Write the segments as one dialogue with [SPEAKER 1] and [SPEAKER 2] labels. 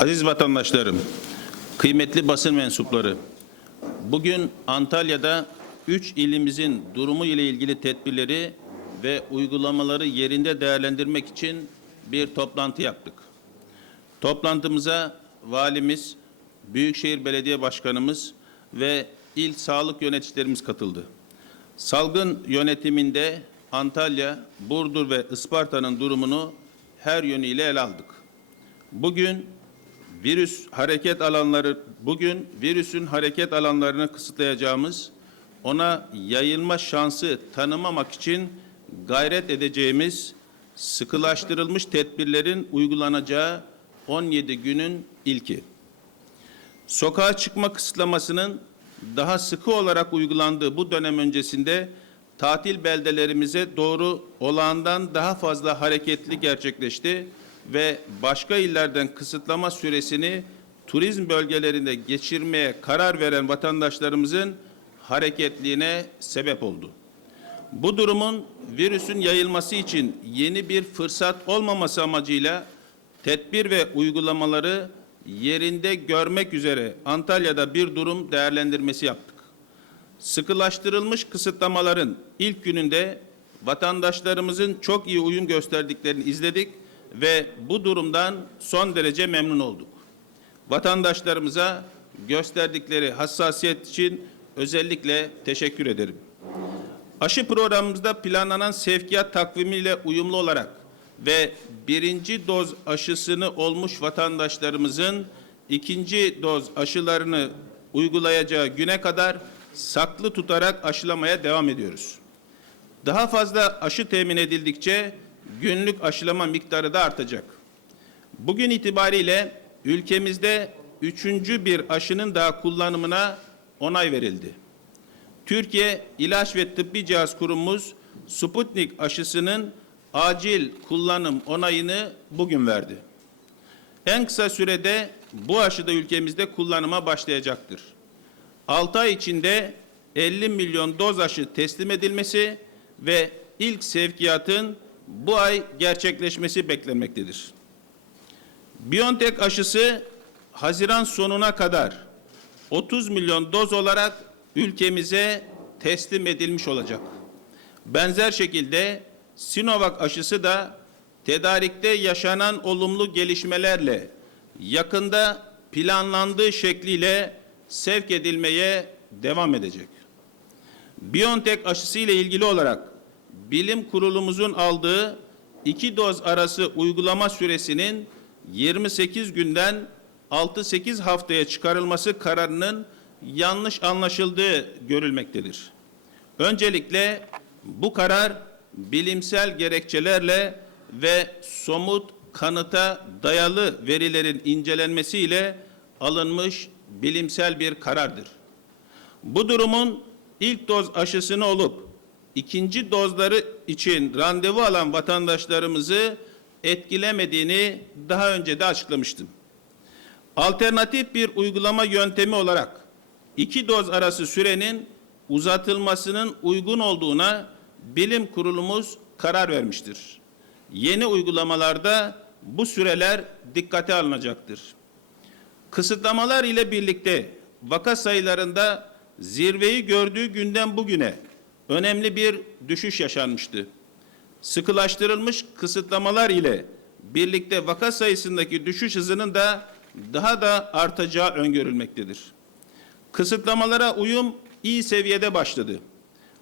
[SPEAKER 1] Aziz vatandaşlarım, kıymetli basın mensupları, bugün Antalya'da 3 ilimizin durumu ile ilgili tedbirleri ve uygulamaları yerinde değerlendirmek için bir toplantı yaptık. Toplantımıza valimiz, Büyükşehir Belediye Başkanımız ve il sağlık yöneticilerimiz katıldı. Salgın yönetiminde Antalya, Burdur ve Isparta'nın durumunu her yönüyle ele aldık. Bugün virüs hareket alanları bugün virüsün hareket alanlarını kısıtlayacağımız, ona yayılma şansı tanımamak için gayret edeceğimiz sıkılaştırılmış tedbirlerin uygulanacağı 17 günün ilki. Sokağa çıkma kısıtlamasının daha sıkı olarak uygulandığı bu dönem öncesinde tatil beldelerimize doğru olağandan daha fazla hareketli gerçekleşti ve başka illerden kısıtlama süresini turizm bölgelerinde geçirmeye karar veren vatandaşlarımızın hareketliğine sebep oldu. Bu durumun virüsün yayılması için yeni bir fırsat olmaması amacıyla tedbir ve uygulamaları yerinde görmek üzere Antalya'da bir durum değerlendirmesi yaptık. Sıkılaştırılmış kısıtlamaların ilk gününde vatandaşlarımızın çok iyi uyum gösterdiklerini izledik ve bu durumdan son derece memnun olduk. Vatandaşlarımıza gösterdikleri hassasiyet için özellikle teşekkür ederim. Aşı programımızda planlanan sevkiyat takvimiyle uyumlu olarak ve birinci doz aşısını olmuş vatandaşlarımızın ikinci doz aşılarını uygulayacağı güne kadar saklı tutarak aşılamaya devam ediyoruz. Daha fazla aşı temin edildikçe günlük aşılama miktarı da artacak. Bugün itibariyle ülkemizde üçüncü bir aşının daha kullanımına onay verildi. Türkiye İlaç ve Tıbbi Cihaz Kurumumuz Sputnik aşısının acil kullanım onayını bugün verdi. En kısa sürede bu aşı da ülkemizde kullanıma başlayacaktır. 6 ay içinde 50 milyon doz aşı teslim edilmesi ve ilk sevkiyatın bu ay gerçekleşmesi beklenmektedir. BioNTech aşısı Haziran sonuna kadar 30 milyon doz olarak ülkemize teslim edilmiş olacak. Benzer şekilde Sinovac aşısı da tedarikte yaşanan olumlu gelişmelerle yakında planlandığı şekliyle sevk edilmeye devam edecek. BioNTech aşısı ile ilgili olarak bilim kurulumuzun aldığı iki doz arası uygulama süresinin 28 günden 6-8 haftaya çıkarılması kararının yanlış anlaşıldığı görülmektedir. Öncelikle bu karar bilimsel gerekçelerle ve somut kanıta dayalı verilerin incelenmesiyle alınmış bilimsel bir karardır. Bu durumun ilk doz aşısını olup ikinci dozları için randevu alan vatandaşlarımızı etkilemediğini daha önce de açıklamıştım. Alternatif bir uygulama yöntemi olarak iki doz arası sürenin uzatılmasının uygun olduğuna bilim kurulumuz karar vermiştir. Yeni uygulamalarda bu süreler dikkate alınacaktır. Kısıtlamalar ile birlikte vaka sayılarında zirveyi gördüğü günden bugüne önemli bir düşüş yaşanmıştı. Sıkılaştırılmış kısıtlamalar ile birlikte vaka sayısındaki düşüş hızının da daha da artacağı öngörülmektedir. Kısıtlamalara uyum iyi seviyede başladı.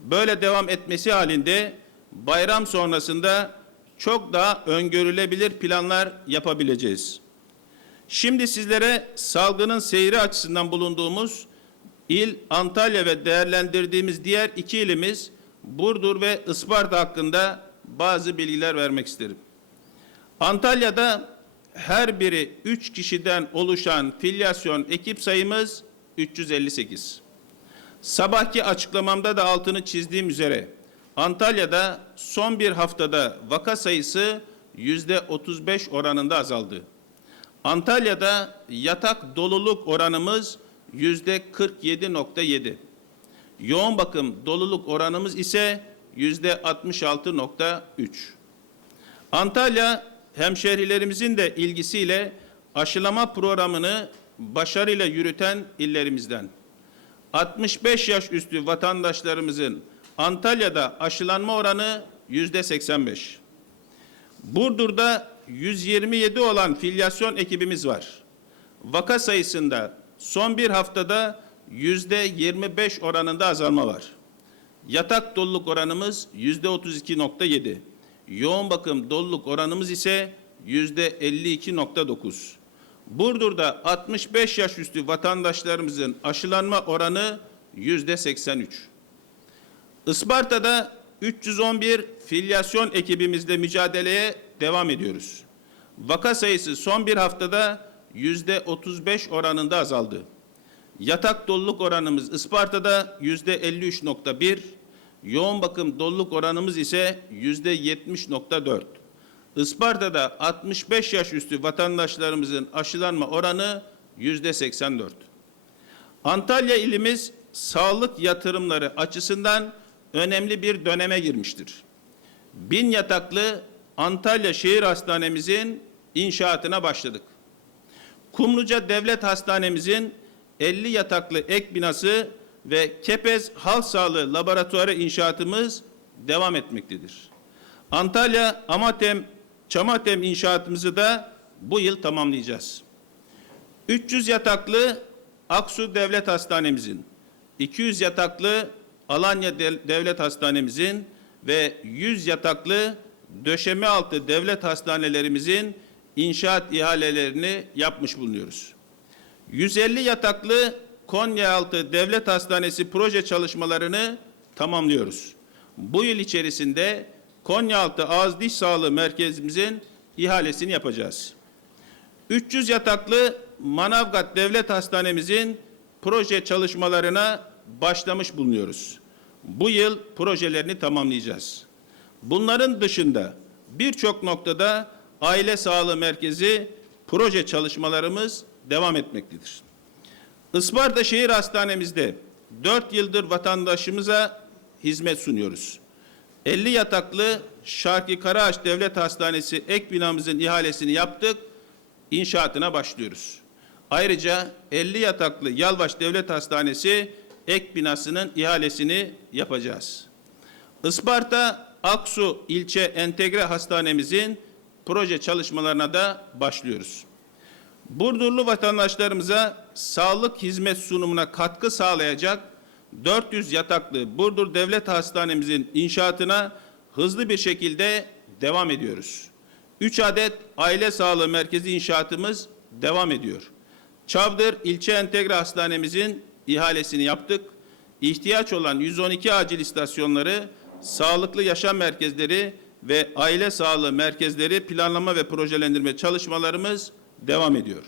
[SPEAKER 1] Böyle devam etmesi halinde bayram sonrasında çok daha öngörülebilir planlar yapabileceğiz. Şimdi sizlere salgının seyri açısından bulunduğumuz il Antalya ve değerlendirdiğimiz diğer iki ilimiz Burdur ve Isparta hakkında bazı bilgiler vermek isterim. Antalya'da her biri 3 kişiden oluşan filyasyon ekip sayımız 358. Sabahki açıklamamda da altını çizdiğim üzere Antalya'da son bir haftada vaka sayısı yüzde 35 oranında azaldı. Antalya'da yatak doluluk oranımız yüzde 47.7. Yoğun bakım doluluk oranımız ise yüzde 66.3. Antalya hemşehrilerimizin de ilgisiyle aşılama programını başarıyla yürüten illerimizden. 65 yaş üstü vatandaşlarımızın Antalya'da aşılanma oranı yüzde 85. Burdur'da 127 olan filyasyon ekibimiz var. Vaka sayısında son bir haftada yüzde 25 oranında azalma var. Yatak doluluk oranımız yüzde 32.7. Yoğun bakım doluluk oranımız ise yüzde 52.9. Burdur'da 65 yaş üstü vatandaşlarımızın aşılanma oranı yüzde 83. Isparta'da 311 filyasyon ekibimizle mücadeleye devam ediyoruz. Vaka sayısı son bir haftada yüzde 35 oranında azaldı. Yatak doluluk oranımız Isparta'da yüzde 53.1, yoğun bakım doluluk oranımız ise yüzde 70.4. Isparta'da 65 yaş üstü vatandaşlarımızın aşılanma oranı yüzde 84. Antalya ilimiz sağlık yatırımları açısından önemli bir döneme girmiştir. Bin yataklı Antalya Şehir Hastanemizin inşaatına başladık. Kumluca Devlet Hastanemizin 50 yataklı ek binası ve Kepez Halk Sağlığı Laboratuvarı inşaatımız devam etmektedir. Antalya Amatem Çamatem inşaatımızı da bu yıl tamamlayacağız. 300 yataklı Aksu Devlet Hastanemizin, 200 yataklı Alanya De- Devlet Hastanemizin ve 100 yataklı döşeme altı devlet hastanelerimizin inşaat ihalelerini yapmış bulunuyoruz. 150 yataklı Konyaaltı Devlet Hastanesi proje çalışmalarını tamamlıyoruz. Bu yıl içerisinde Konyaaltı Ağız Diş Sağlığı Merkezimizin ihalesini yapacağız. 300 yataklı Manavgat Devlet Hastanemizin proje çalışmalarına başlamış bulunuyoruz. Bu yıl projelerini tamamlayacağız. Bunların dışında birçok noktada aile sağlığı merkezi proje çalışmalarımız devam etmektedir. Isparta Şehir Hastanemizde 4 yıldır vatandaşımıza hizmet sunuyoruz. 50 yataklı Şarkı Karaağaç Devlet Hastanesi ek binamızın ihalesini yaptık. İnşaatına başlıyoruz. Ayrıca 50 yataklı Yalvaç Devlet Hastanesi ek binasının ihalesini yapacağız. Isparta Aksu İlçe Entegre Hastanemizin proje çalışmalarına da başlıyoruz. Burdurlu vatandaşlarımıza sağlık hizmet sunumuna katkı sağlayacak 400 yataklı Burdur Devlet Hastanemizin inşaatına hızlı bir şekilde devam ediyoruz. 3 adet aile sağlığı merkezi inşaatımız devam ediyor. Çavdır İlçe Entegre Hastanemizin ihalesini yaptık. İhtiyaç olan 112 acil istasyonları, sağlıklı yaşam merkezleri ve aile sağlığı merkezleri planlama ve projelendirme çalışmalarımız devam ediyor.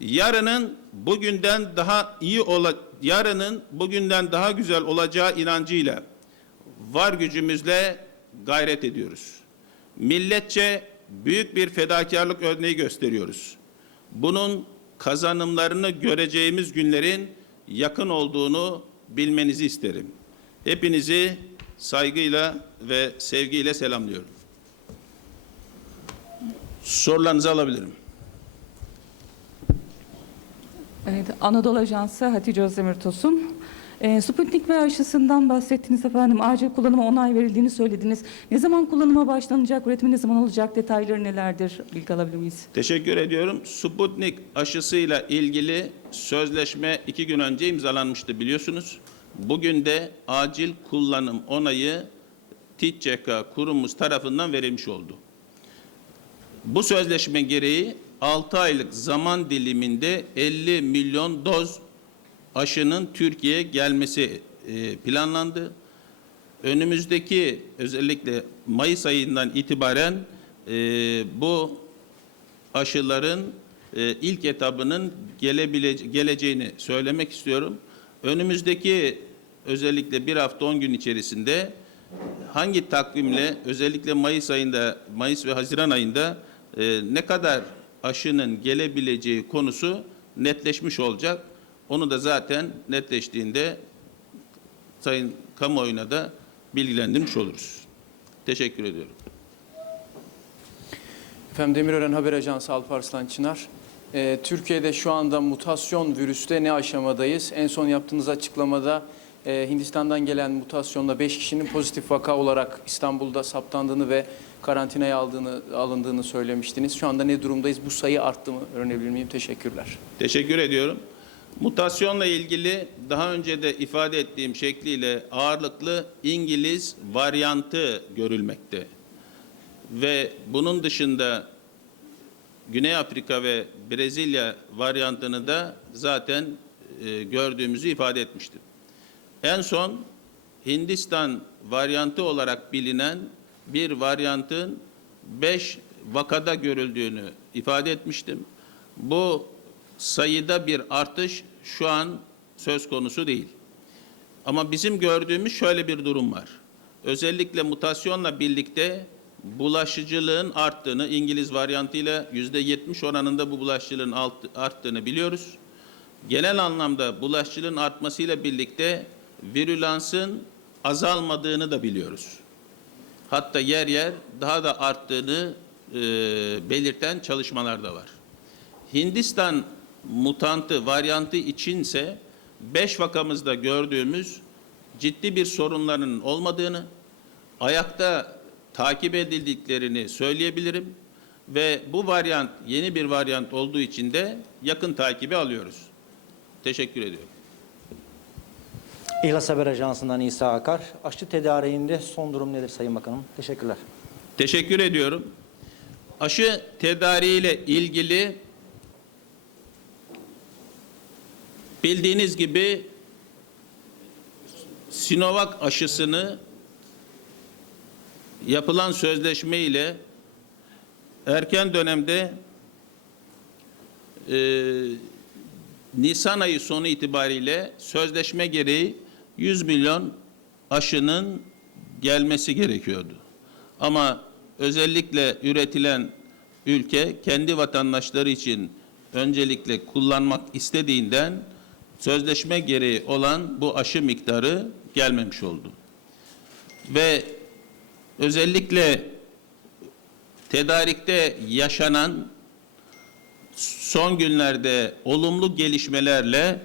[SPEAKER 1] Yarının bugünden daha iyi ola, yarının bugünden daha güzel olacağı inancıyla var gücümüzle gayret ediyoruz. Milletçe büyük bir fedakarlık örneği gösteriyoruz. Bunun kazanımlarını göreceğimiz günlerin yakın olduğunu bilmenizi isterim. Hepinizi saygıyla ve sevgiyle selamlıyorum. Sorularınızı alabilirim.
[SPEAKER 2] Evet, Anadolu Ajansı Hatice Özdemir Tosun. E, Sputnik V aşısından bahsettiniz efendim. Acil kullanıma onay verildiğini söylediniz. Ne zaman kullanıma başlanacak, üretimi ne zaman olacak, detayları nelerdir? Bilgi alabilir miyiz?
[SPEAKER 1] Teşekkür ediyorum. Sputnik aşısıyla ilgili sözleşme iki gün önce imzalanmıştı biliyorsunuz. Bugün de acil kullanım onayı TİCK kurumumuz tarafından verilmiş oldu. Bu sözleşme gereği 6 aylık zaman diliminde 50 milyon doz aşının Türkiye'ye gelmesi e, planlandı. Önümüzdeki özellikle Mayıs ayından itibaren e, bu aşıların e, ilk etabının geleceğini söylemek istiyorum. Önümüzdeki özellikle bir hafta on gün içerisinde hangi takvimle özellikle Mayıs ayında, Mayıs ve Haziran ayında e, ne kadar aşının gelebileceği konusu netleşmiş olacak. Onu da zaten netleştiğinde sayın kamuoyuna da bilgilendirmiş oluruz. Teşekkür ediyorum.
[SPEAKER 3] Efendim Demirören Haber Ajansı Alparslan Çınar. Ee, Türkiye'de şu anda mutasyon virüste ne aşamadayız? En son yaptığınız açıklamada e, Hindistan'dan gelen mutasyonla 5 kişinin pozitif vaka olarak İstanbul'da saptandığını ve karantinaya aldığını, alındığını söylemiştiniz. Şu anda ne durumdayız? Bu sayı arttı mı? Öğrenebilir miyim? Teşekkürler.
[SPEAKER 1] Teşekkür ediyorum. Mutasyonla ilgili daha önce de ifade ettiğim şekliyle ağırlıklı İngiliz varyantı görülmekte. Ve bunun dışında Güney Afrika ve Brezilya varyantını da zaten e, gördüğümüzü ifade etmiştim. En son Hindistan varyantı olarak bilinen bir varyantın 5 vakada görüldüğünü ifade etmiştim. Bu sayıda bir artış şu an söz konusu değil. Ama bizim gördüğümüz şöyle bir durum var. Özellikle mutasyonla birlikte bulaşıcılığın arttığını, İngiliz varyantıyla yüzde 70 oranında bu bulaşıcılığın arttığını biliyoruz. Genel anlamda bulaşıcılığın artmasıyla birlikte virülansın azalmadığını da biliyoruz. Hatta yer yer daha da arttığını e, belirten çalışmalar da var. Hindistan mutantı, varyantı içinse 5 vakamızda gördüğümüz ciddi bir sorunların olmadığını, ayakta takip edildiklerini söyleyebilirim ve bu varyant yeni bir varyant olduğu için de yakın takibi alıyoruz. Teşekkür ediyorum.
[SPEAKER 4] İhlas Haber Ajansı'ndan İsa Akar. Aşı tedariğinde son durum nedir Sayın Bakanım? Teşekkürler.
[SPEAKER 1] Teşekkür ediyorum. Aşı tedariğiyle ilgili bildiğiniz gibi Sinovac aşısını yapılan sözleşme ile erken dönemde e, Nisan ayı sonu itibariyle sözleşme gereği 100 milyon aşının gelmesi gerekiyordu. Ama özellikle üretilen ülke kendi vatandaşları için öncelikle kullanmak istediğinden sözleşme gereği olan bu aşı miktarı gelmemiş oldu. Ve özellikle tedarikte yaşanan son günlerde olumlu gelişmelerle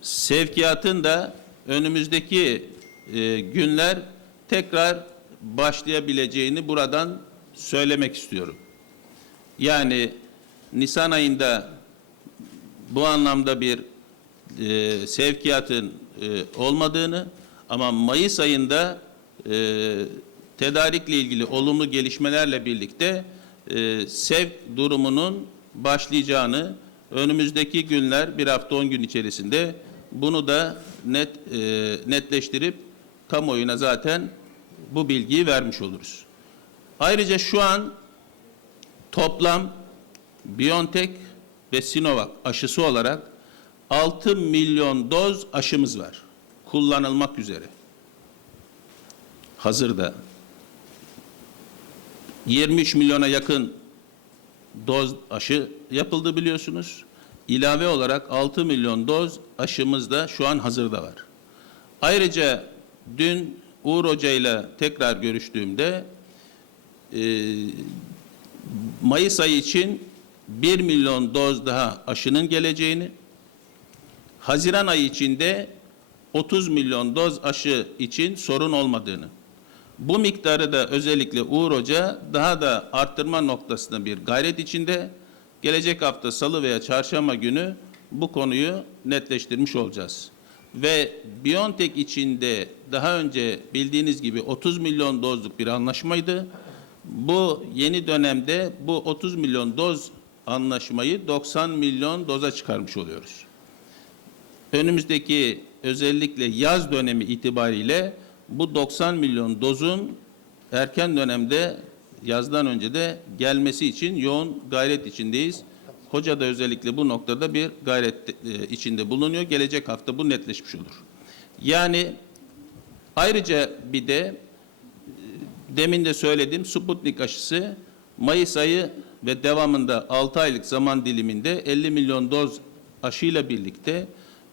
[SPEAKER 1] sevkiyatın da önümüzdeki e, günler tekrar başlayabileceğini buradan söylemek istiyorum. Yani Nisan ayında bu anlamda bir e, sevkiyatın e, olmadığını ama Mayıs ayında e, tedarikle ilgili olumlu gelişmelerle birlikte e, sevk durumunun başlayacağını önümüzdeki günler bir hafta on gün içerisinde bunu da net e, netleştirip kamuoyuna zaten bu bilgiyi vermiş oluruz. Ayrıca şu an toplam BioNTech ve Sinovac aşısı olarak 6 milyon doz aşımız var. Kullanılmak üzere. Hazırda 23 milyona yakın doz aşı yapıldı biliyorsunuz. İlave olarak 6 milyon doz aşımız da şu an hazırda var. Ayrıca dün Uğur Hoca ile tekrar görüştüğümde e, Mayıs ayı için 1 milyon doz daha aşının geleceğini, Haziran ayı içinde 30 milyon doz aşı için sorun olmadığını, bu miktarı da özellikle Uğur Hoca daha da arttırma noktasında bir gayret içinde gelecek hafta salı veya çarşamba günü bu konuyu netleştirmiş olacağız. Ve BioNTech içinde daha önce bildiğiniz gibi 30 milyon dozluk bir anlaşmaydı. Bu yeni dönemde bu 30 milyon doz anlaşmayı 90 milyon doza çıkarmış oluyoruz. Önümüzdeki özellikle yaz dönemi itibariyle bu 90 milyon dozun erken dönemde yazdan önce de gelmesi için yoğun gayret içindeyiz. Hoca da özellikle bu noktada bir gayret e, içinde bulunuyor. Gelecek hafta bu netleşmiş olur. Yani ayrıca bir de e, demin de söyledim Sputnik aşısı Mayıs ayı ve devamında 6 aylık zaman diliminde 50 milyon doz aşıyla birlikte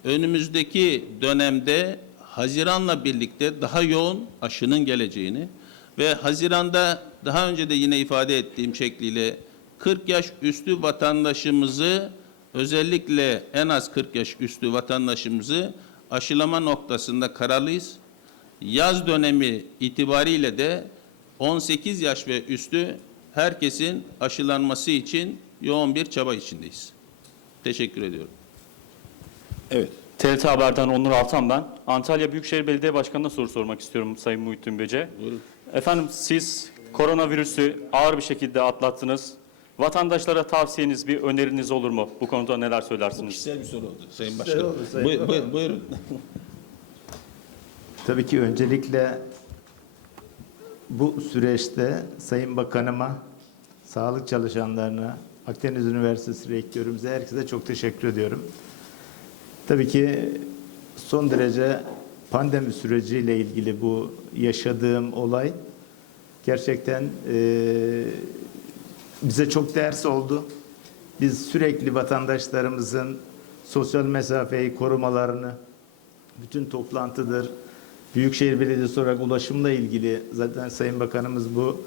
[SPEAKER 1] önümüzdeki dönemde Haziran'la birlikte daha yoğun aşının geleceğini ve Haziran'da daha önce de yine ifade ettiğim şekliyle 40 yaş üstü vatandaşımızı özellikle en az 40 yaş üstü vatandaşımızı aşılama noktasında kararlıyız. Yaz dönemi itibariyle de 18 yaş ve üstü herkesin aşılanması için yoğun bir çaba içindeyiz. Teşekkür ediyorum. Evet.
[SPEAKER 5] TRT Haber'den Onur Altan ben. Antalya Büyükşehir Belediye Başkanı'na soru sormak istiyorum Sayın Muhittin Bece.
[SPEAKER 1] Buyurun.
[SPEAKER 5] Efendim siz koronavirüsü ağır bir şekilde atlattınız. Vatandaşlara tavsiyeniz, bir öneriniz olur mu? Bu konuda neler söylersiniz?
[SPEAKER 1] Kişisel bir soru oldu Sayın Başkanım. Buyur- buyur- buyurun.
[SPEAKER 6] Tabii ki öncelikle bu süreçte Sayın Bakanıma, sağlık çalışanlarına, Akdeniz Üniversitesi rektörümüze, herkese çok teşekkür ediyorum. Tabii ki son derece pandemi süreciyle ilgili bu yaşadığım olay gerçekten eee, bize çok ders oldu. Biz sürekli vatandaşlarımızın sosyal mesafeyi korumalarını, bütün toplantıdır, Büyükşehir Belediyesi olarak ulaşımla ilgili zaten Sayın Bakanımız bu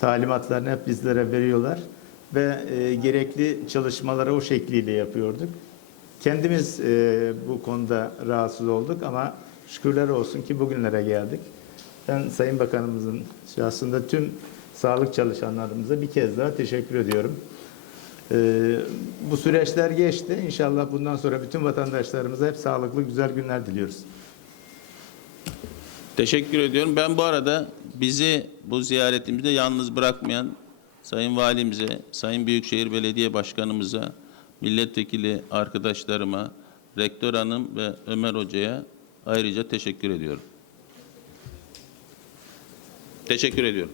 [SPEAKER 6] talimatlarını hep bizlere veriyorlar ve e, gerekli çalışmaları o şekliyle yapıyorduk. Kendimiz e, bu konuda rahatsız olduk ama şükürler olsun ki bugünlere geldik. Ben Sayın Bakanımızın şahsında tüm sağlık çalışanlarımıza bir kez daha teşekkür ediyorum. Ee, bu süreçler geçti. İnşallah bundan sonra bütün vatandaşlarımıza hep sağlıklı, güzel günler diliyoruz.
[SPEAKER 1] Teşekkür ediyorum. Ben bu arada bizi bu ziyaretimizde yalnız bırakmayan Sayın Valimize, Sayın Büyükşehir Belediye Başkanımıza, milletvekili arkadaşlarıma, Rektör Hanım ve Ömer Hoca'ya ayrıca teşekkür ediyorum. Teşekkür ediyorum.